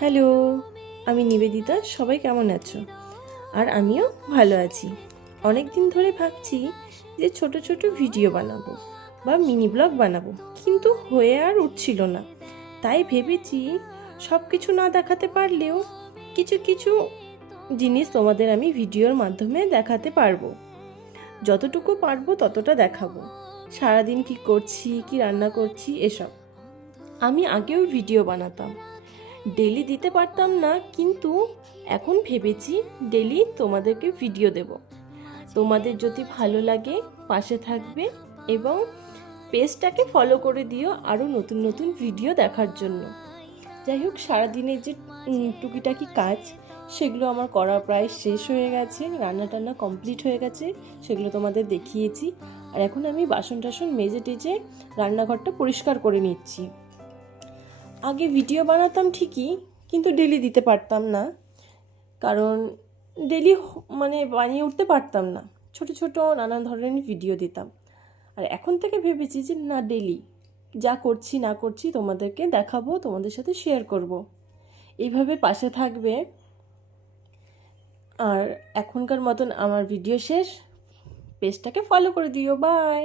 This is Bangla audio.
হ্যালো, আমি নিবেদিতা। সবাই কেমন আছো? আর আমিও ভালো আছি। অনেক দিন ধরে ভাবছি যে ছোট ছোট ভিডিও বানাবো বা মিনি ব্লগ বানাবো, কিন্তু হয়ে আর উঠছিল না। তাই ভেবেছি সব কিছু না দেখাতে পারলেও কিছু কিছু জিনিস তোমাদের আমি ভিডিওর মাধ্যমে দেখাতে পারবো। যতটুকু পারবো ততটা দেখাবো। সারাদিন কি করছি, কি রান্না করছি, এসব। আমি আগেও ভিডিও বানাতাম, ডেলি দিতে পারতাম না, কিন্তু এখন ভেবেছি ডেলি তোমাদেরকে ভিডিও দেব। তোমাদের যদি ভালো লাগে পাশে থাকবে এবং পেজটাকে ফলো করে দিও আরও নতুন নতুন ভিডিও দেখার জন্য। যাই হোক, সারাদিনের যে টুকিটাকি কাজ সেগুলো আমার করা প্রায় শেষ হয়ে গেছে, রান্না টান্না কমপ্লিট হয়ে গেছে, সেগুলো তোমাদের দেখিয়েছি। আর এখন আমি বাসন টাসন মেজে টেজে রান্নাঘরটা পরিষ্কার করে নিচ্ছি। আগে ভিডিও বানাতাম ঠিকই, কিন্তু ডেলি দিতে পারতাম না, কারণ ডেলি বানিয়ে উঠতে পারতাম না। ছোট ছোট নানা ধরনের ভিডিও দিতাম। আর এখন থেকে ভেবেছি যে না, ডেলি যা করছি না করছি তোমাদেরকে দেখাবো, তোমাদের সাথে শেয়ার করব। এইভাবে পাশে থাকবে। আর এখনকার মতন আমার ভিডিও শেষ। পেজটাকে ফলো করে দিও। বাই।